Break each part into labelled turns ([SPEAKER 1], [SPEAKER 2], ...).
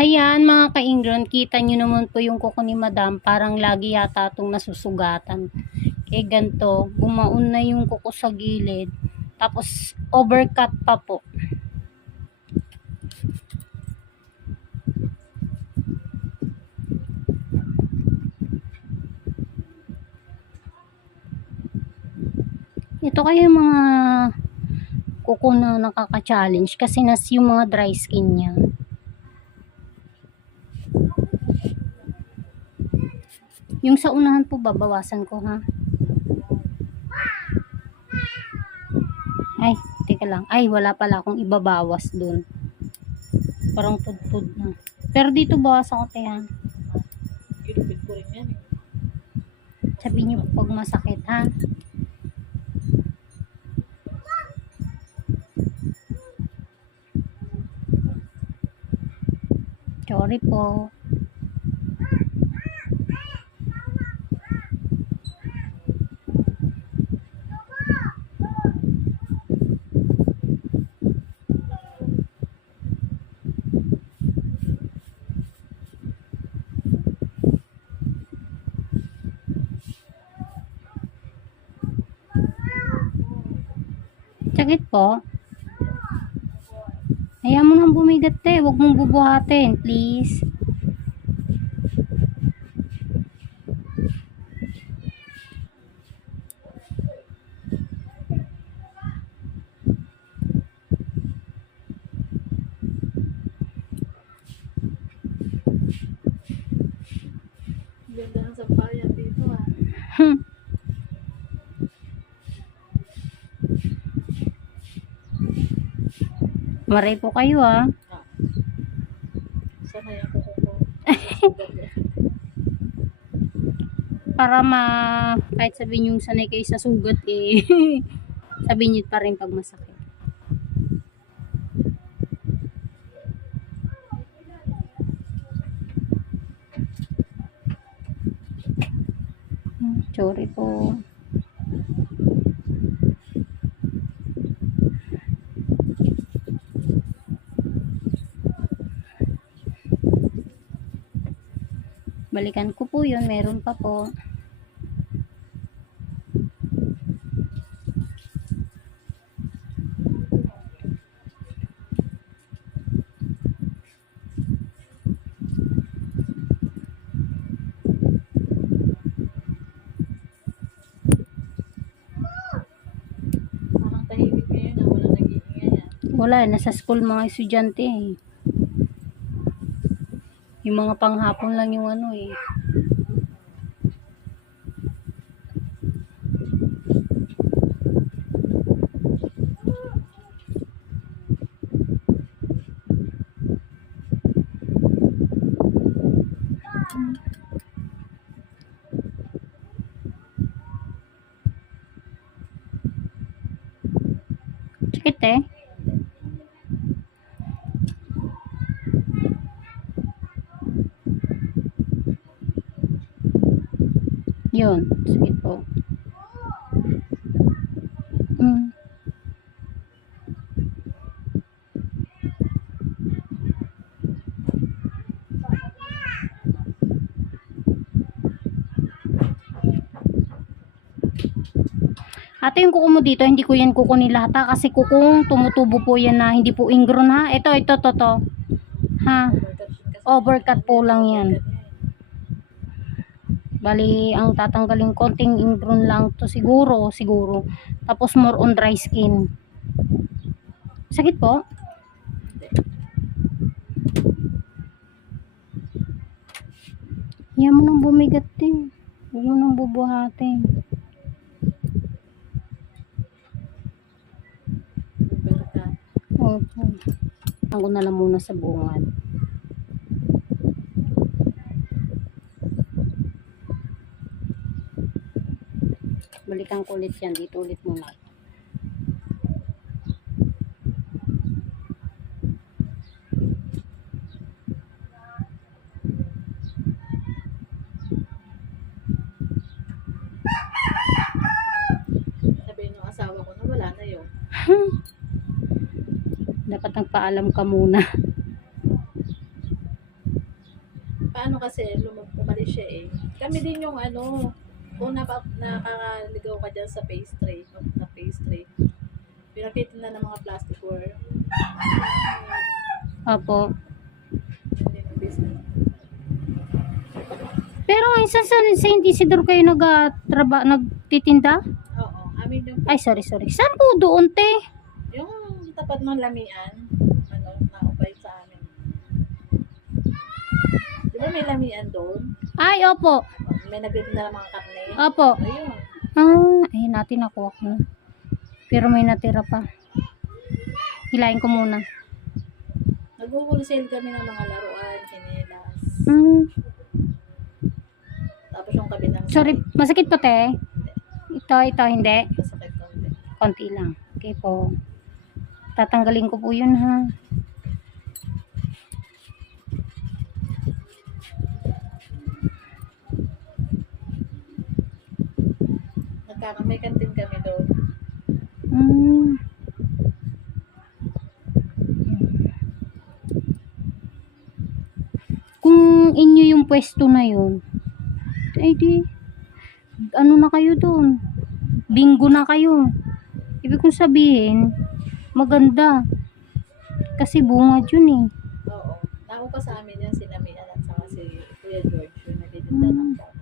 [SPEAKER 1] Ayan mga ka-ingron, kita nyo naman po yung kuko ni madam. Parang lagi yata itong nasusugatan. Kaya ganito, bumaon na yung kuko sa gilid. Tapos overcut pa po. Ito yung mga kuko na nakaka-challenge kasi nas yung mga dry skin niya. Yung sa unahan po, babawasan ko ha. Ay, teka lang. Ay, wala pala akong ibabawas dun. Parang pudpud na. Pero dito bawasan ko ha.
[SPEAKER 2] Ginupit ko rin yan eh.
[SPEAKER 1] Sabihin niyo pag masakit ha. Sorry po. Sakit po. Hayaan mo nang bumigat te. Huwag mong bubuhatin, please.
[SPEAKER 2] Ganda ng sampayan dito ah.
[SPEAKER 1] Hmm. Maray po kayo ah.
[SPEAKER 2] Sana yung kuko ko.
[SPEAKER 1] Para ma... Kahit sabihin yung sanay kayo sa sugat eh. sabihin nyo pa rin pag masakit. Hmm, Sorry po. Balikan ko po yun. Meron pa po. Wala, nasa school mga estudyante eh. Yung mga panghapon lang yung ano eh. Sakit eh. Yun, sige po. Mm. Ate, yung kuko mo dito, hindi ko yan kuko lata kasi kukong tumutubo po yan na hindi po ingron ha. Ito, ito, to, to. Ha? Overcut po lang yan. Bali, ang tatanggalin konting ingrown lang to siguro, siguro. Tapos more on dry skin. Sakit po? Yan mo nang bumigat din. Huwag mo nang bubuhatin. Opo. Ako na lang muna sa bungad. Balikan ko ulit yan. Dito ulit muna.
[SPEAKER 2] Sabihin ng asawa ko na wala na yun.
[SPEAKER 1] Dapat nagpaalam ka muna.
[SPEAKER 2] nakaano kasi, lumab umalis siya eh. Kami din yung ano, kung napa, nakakaligaw ka dyan sa pastry, no, na pastry, pinapitin na ng mga.
[SPEAKER 1] Opo.
[SPEAKER 2] Hindi ng business.
[SPEAKER 1] Pero minsan sa St. Isidro kayo nagtraba, nagtitinda?
[SPEAKER 2] Oo, amin yung,
[SPEAKER 1] Ay, sorry, sorry. Saan po doon, te?
[SPEAKER 2] yung tapat ng lamian, ano, naubay sa amin. Di ba may lamian doon?
[SPEAKER 1] Ay, opo.
[SPEAKER 2] May nagtitinda ng mga karne.
[SPEAKER 1] Opo.
[SPEAKER 2] Ayun.
[SPEAKER 1] Ah, ay, natin nakuha ko. Pero may natira pa. Hilahin ko muna.
[SPEAKER 2] Nag-wholesale kami ng mga laruan, chinelas.
[SPEAKER 1] Hmm.
[SPEAKER 2] Tapos yung kabilang
[SPEAKER 1] Sorry, masakit po, te? Ito, ito, hindi.
[SPEAKER 2] Masakit konti.
[SPEAKER 1] Konti lang. Okay po. Tatanggalin ko po yun, ha?
[SPEAKER 2] Nagkaka may kantin kami doon.
[SPEAKER 1] Hmm. Kung inyo yung pwesto na yun, ay di, ano na kayo doon? Bingo na kayo. Ibig kong sabihin, maganda. Kasi bungad yun eh.
[SPEAKER 2] Oo. Nako pa sa amin yan, sila Mian at saka si Kuya George, yung nagtitinda ng bako.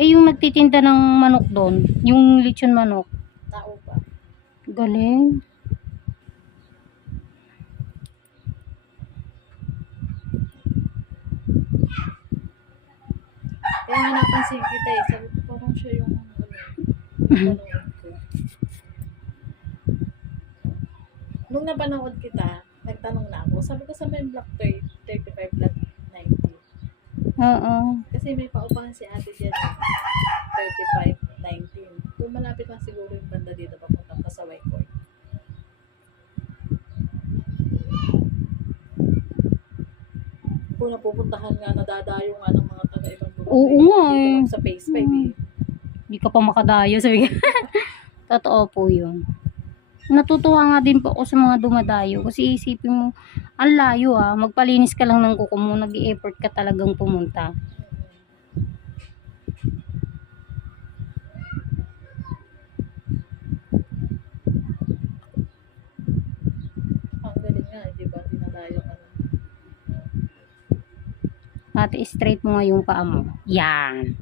[SPEAKER 1] Eh yung nagtitinda ng manok doon, yung lechon manok,
[SPEAKER 2] Tao pa.
[SPEAKER 1] galing.
[SPEAKER 2] Kaya nga napansin kita eh. Sabi ko parang siya yung ano, napanood ko. Nung napanood kita, nagtanong na ako. Sabi ko sa may block 30, 35, block 90.
[SPEAKER 1] Oo.
[SPEAKER 2] Kasi may paupahan si ate dyan. 35, 19. Kung malapit lang siguro yung banda dito papunta pa sa White Court. Kung napupuntahan nga, nadadayo nga ng mga taga-ibang lugar.
[SPEAKER 1] Oo nga
[SPEAKER 2] Dito
[SPEAKER 1] eh.
[SPEAKER 2] lang sa Phase 5 eh.
[SPEAKER 1] Hindi ka pa makadayo, sabi ko. Totoo po yun. Natutuwa nga din po ako sa mga dumadayo kasi isipin mo, ang layo ah, magpalinis ka lang ng kuko mo, nag-i-effort ka talagang pumunta.
[SPEAKER 2] Ang galing nga, eh, na.
[SPEAKER 1] Ate, straight mo nga yung paa mo. Yan.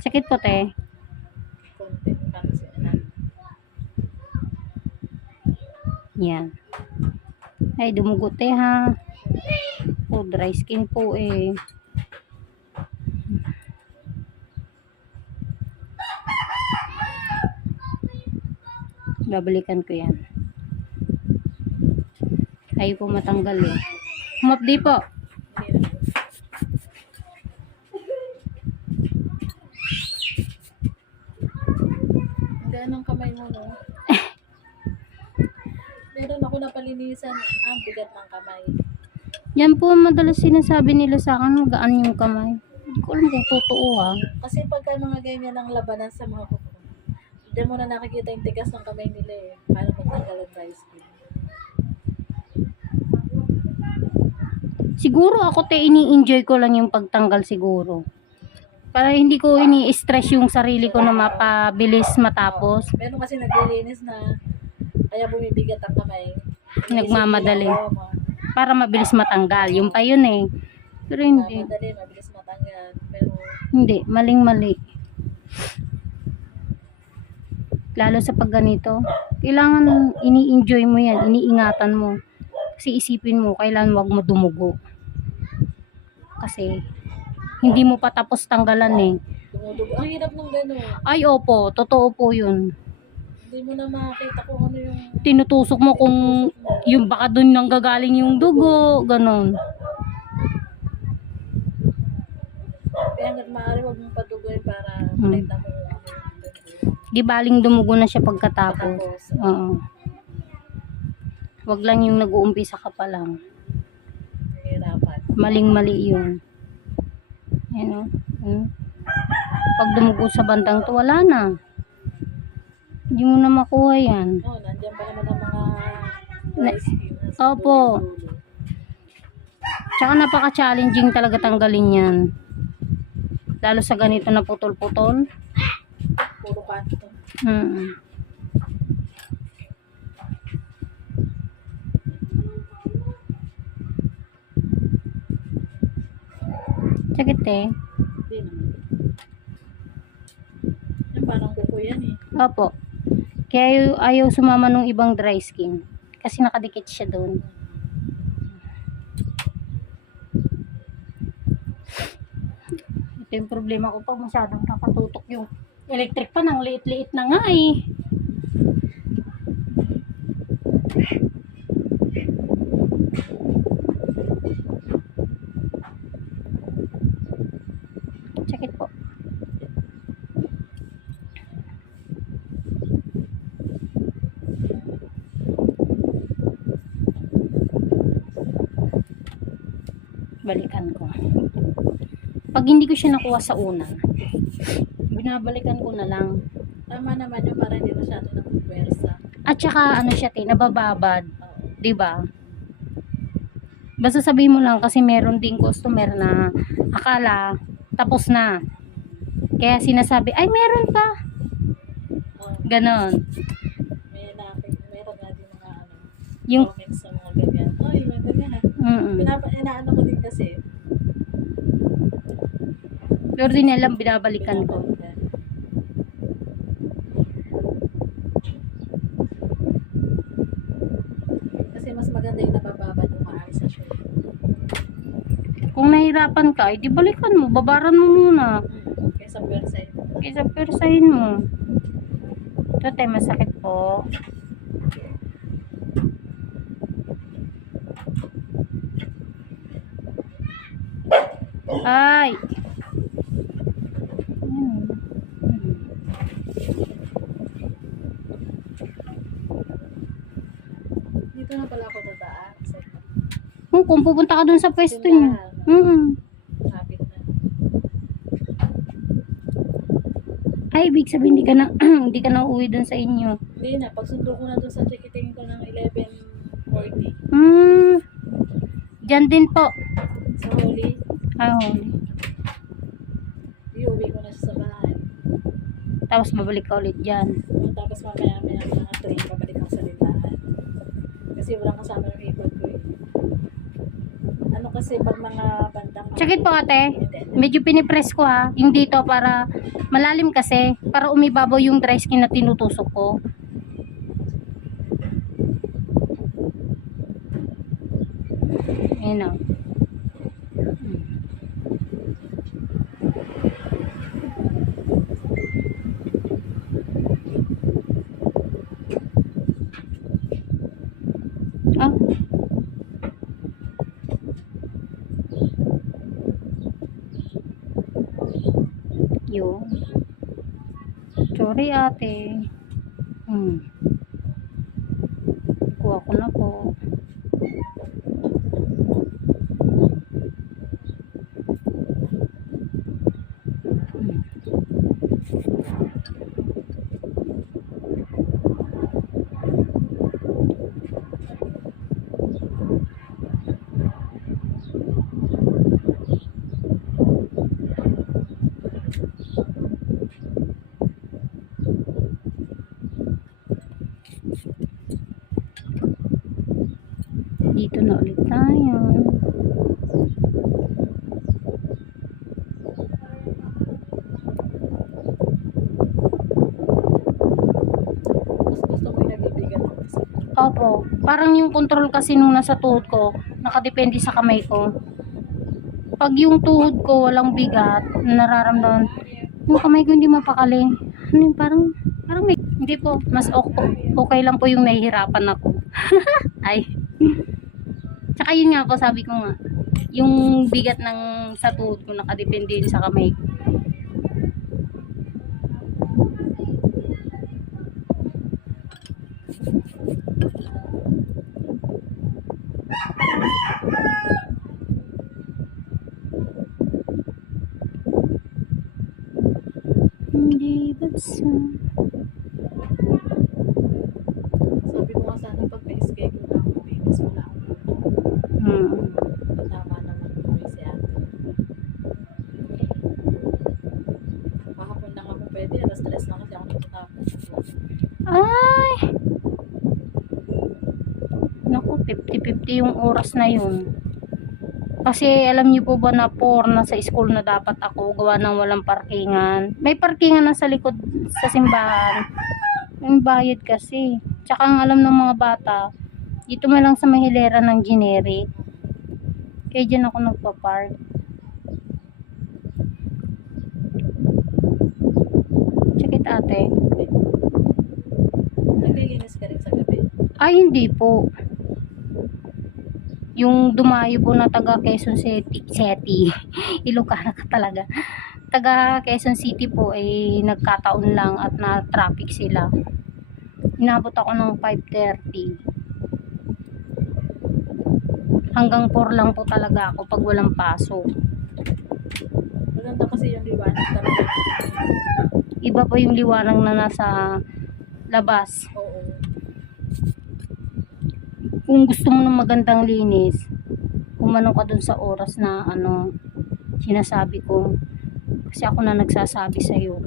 [SPEAKER 1] Sakit po, te.
[SPEAKER 2] Konti.
[SPEAKER 1] Yan. Ay, dumugot eh ha. Oh, dry skin po eh. Babalikan ko yan. Ayaw po matanggal eh. Humapdi po.
[SPEAKER 2] Hindi na. Ang gaan ng kamay mo, no? Meron ako napalinisan. Ang bigat ng kamay.
[SPEAKER 1] Yan po madalas sinasabi nila sa akin, magaan yung kamay. Hindi ko alam kung totoo ah.
[SPEAKER 2] Kasi pagka mga ganyan ang labanan sa mga kuko, hindi mo na nakikita yung tigas ng kamay nila eh. Paano magtanggal ang dry skin.
[SPEAKER 1] Siguro ako te ini-enjoy ko lang yung pagtanggal siguro. Para hindi ko ini-stress yung sarili ko na mapabilis matapos.
[SPEAKER 2] Meron kasi naglilinis na kaya bumibigat ang kamay.
[SPEAKER 1] Nagmamadali. Para mabilis matanggal. Yung pa yun eh. Pero hindi.
[SPEAKER 2] Madali, mabilis matanggal. Pero
[SPEAKER 1] Hindi. Maling-mali. Lalo sa pag ganito. Kailangan ini-enjoy mo yan. Iniingatan mo. Kasi isipin mo, kailan wag mo dumugo. Kasi hindi mo pa tapos tanggalan eh.
[SPEAKER 2] Ang hirap ng gano'n.
[SPEAKER 1] Ay opo, totoo po yun.
[SPEAKER 2] Hindi mo na makakita kung ano yung
[SPEAKER 1] tinutusok mo kung yung baka doon nang gagaling yung dugo, ganon.
[SPEAKER 2] kaya hanggat maaari wag mong padugoy para
[SPEAKER 1] Hmm.
[SPEAKER 2] makita mo yung ano yung.
[SPEAKER 1] Di baling dumugo na siya pagkatapos.
[SPEAKER 2] Tapos,
[SPEAKER 1] Oo. Wag lang yung nag-uumpisa ka pa lang.
[SPEAKER 2] nahihirapan.
[SPEAKER 1] Maling-mali yun. Yan o. Hmm. Pag dumugo sa bandang to, wala na. Hindi mo na makuha yan.
[SPEAKER 2] Oo, nandiyan pa naman ang mga
[SPEAKER 1] Na- Opo. Tsaka napaka-challenging talaga tanggalin yan. Lalo sa ganito na putol-putol.
[SPEAKER 2] Puro kanto.
[SPEAKER 1] Mm. Sakit eh.
[SPEAKER 2] Hindi naman. Yan parang kuko yan eh.
[SPEAKER 1] Opo. Kaya ayaw, ayaw sumama nung ibang dry skin. Kasi nakadikit siya doon. Ito yung problema ko pag masyadong nakatutok yung electric pa ng liit-liit na nga eh. Sakit po. balikan ko. Pag hindi ko siya nakuha sa una, binabalikan ko na lang.
[SPEAKER 2] Tama naman yung para hindi masyado ng pwersa.
[SPEAKER 1] At saka ano siya, te, nabababad,
[SPEAKER 2] Oo.
[SPEAKER 1] 'di ba? Basta sabihin mo lang kasi meron ding customer na akala tapos na. Kaya sinasabi, ay meron pa.
[SPEAKER 2] Oo.
[SPEAKER 1] Ganon.
[SPEAKER 2] May nakik, meron nga din mga ano,
[SPEAKER 1] Yung,
[SPEAKER 2] comments sa mga ganyan. Oy, may ganyan ha.
[SPEAKER 1] mm
[SPEAKER 2] Pinapa, inaano ko din kasi.
[SPEAKER 1] Pero di nilang binabalikan ko.
[SPEAKER 2] Kasi mas maganda yung nabababad umaayos sa show.
[SPEAKER 1] Kung nahirapan ka, edi balikan mo, babaran mo muna.
[SPEAKER 2] Kaysa pwersa eh.
[SPEAKER 1] Kaysa persahin mo. Ito tayo masakit po. Ay! Hmm.
[SPEAKER 2] Dito na pala ako dadaan. Sa
[SPEAKER 1] Hmm, kung pupunta ka dun sa pwesto niya. Mm
[SPEAKER 2] na.
[SPEAKER 1] Ay, ibig sabihin, hindi ka na, hindi ka na uwi dun sa inyo.
[SPEAKER 2] Hindi na. Pagsundo ko na doon sa ticketing ko ng 11.40.
[SPEAKER 1] Hmm. Diyan din po.
[SPEAKER 2] Sa huli,
[SPEAKER 1] Ay, holy.
[SPEAKER 2] iuwi ko na sa bahay.
[SPEAKER 1] Tapos babalik ka ulit dyan.
[SPEAKER 2] Tapos mamaya maya mga 3, babalik ako sa lindahan. Kasi walang kasama ng eh. Ano kasi pag mga bandang...
[SPEAKER 1] Sakit po ate. Medyo pinipress ko ha. Yung dito para malalim kasi. Para umibabaw yung dry skin na tinutusok ko. Ayun o. Ah. Yun. Sorry ate. Hmm. Kuha ko na po. Hmm. Dito na ulit tayo.
[SPEAKER 2] Mas gusto ko yung nabibigat ako sa
[SPEAKER 1] Opo. Parang yung control kasi nung nasa tuhod ko, nakadepende sa kamay ko. Pag yung tuhod ko walang bigat, nararamdaman, yung kamay ko hindi mapakali. Ano yung parang, parang may, hindi po, mas okay, okay lang po yung nahihirapan ako. Ay. Tsaka yun nga po, sabi ko nga, yung bigat ng sa tuhod ko nakadepende yun sa kamay ko. Oops.
[SPEAKER 2] Sabi ko nga sana pag na-escape ko na ako, may mas wala ako.
[SPEAKER 1] Hmm.
[SPEAKER 2] Tama naman ko eh, si ate. Kahapon lang ako pwede, alas 3 na kasi ako nakatapos. Ay!
[SPEAKER 1] Naku, 50-50 yung oras na yun. Kasi alam niyo po ba na 4 na sa school na dapat ako gawa ng walang parkingan. May parkingan na sa likod sa simbahan. Yung bayad kasi. Tsaka ang alam ng mga bata, dito man lang sa mahilera ng generic. Kaya dyan ako nagpa-park. Check it ate.
[SPEAKER 2] Naglilinis ka rin sa gabi.
[SPEAKER 1] Ay, hindi po. Yung dumayo po na taga Quezon City, City. Ilocana ka talaga. Taga Quezon City po ay nagkataon lang at na traffic sila. Inabot ako ng 5.30. Hanggang 4 lang po talaga ako pag walang pasok.
[SPEAKER 2] Maganda kasi yung liwanag talaga.
[SPEAKER 1] Iba po yung liwanag na nasa labas.
[SPEAKER 2] Oo.
[SPEAKER 1] Kung gusto mo ng magandang linis, umano ka dun sa oras na ano, sinasabi ko. Kasi ako na nagsasabi sa'yo.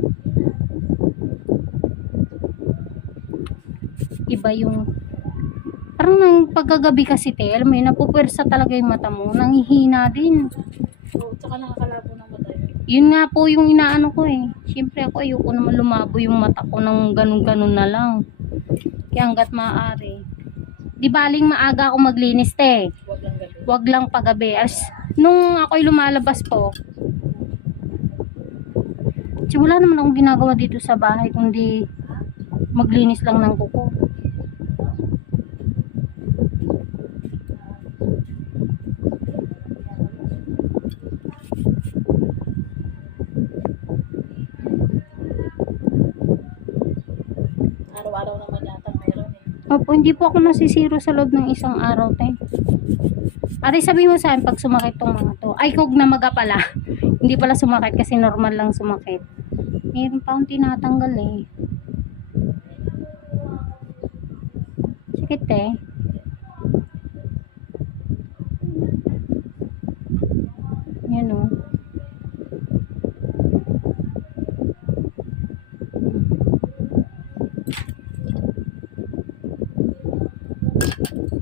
[SPEAKER 1] Iba yung, parang nang pagkagabi kasi te, alam mo yun, napupwersa talaga yung mata mo, nangihina din.
[SPEAKER 2] Oo, tsaka nakakalabo ng mata yun.
[SPEAKER 1] Yun nga po yung inaano ko eh. Siyempre ako ayoko naman lumabo yung mata ko ng ganun-ganun na lang. Kaya hanggat maaari. Di baling maaga ako maglinis te.
[SPEAKER 2] Gabi.
[SPEAKER 1] Wag lang paggabi. As, nung ako'y lumalabas po, wala naman akong ginagawa dito sa bahay kundi maglinis lang ng kuko. Opo, hindi po ako nasisiro sa loob ng isang araw, te. Ate, sabi mo sa akin pag sumakit tong mga to. Ay, kog na maga pala. hindi pala sumakit kasi normal lang sumakit. Meron pa akong tinatanggal eh. Sakit eh. Thank you.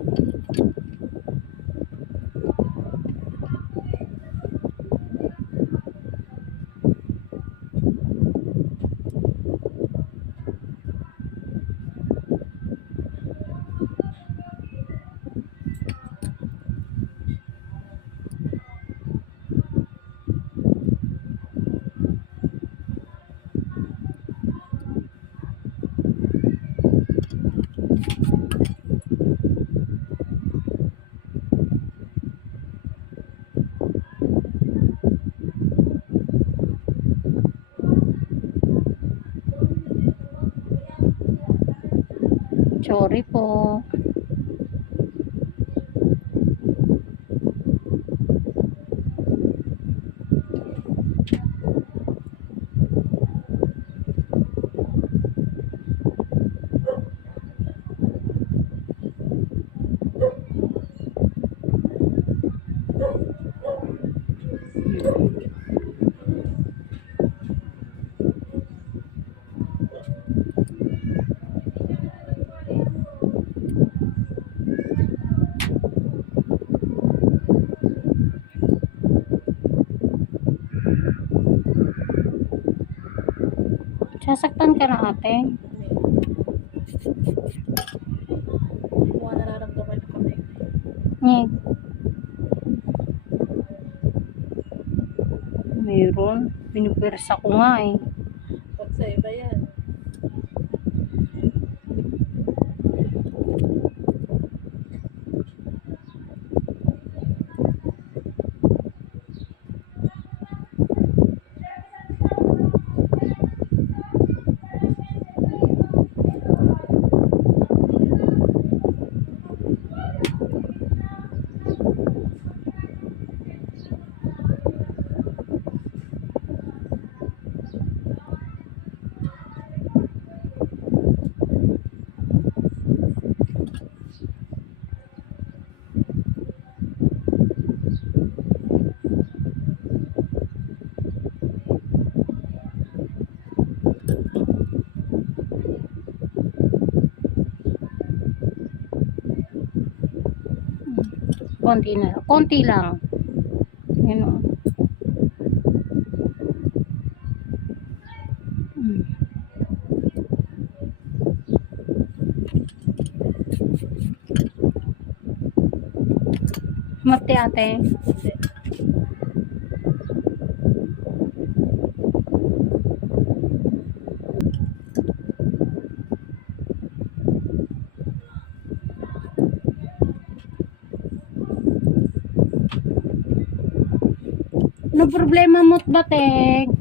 [SPEAKER 1] Sorry po. Sasaktan ka na ate.
[SPEAKER 2] Ko nga nararamdaman yung kamay.
[SPEAKER 1] Nyeg. Meron. Pinupwersa ko nga eh. Konti na. Konti lang. Yun o. Mm. Mati ate. Problema mo't batek?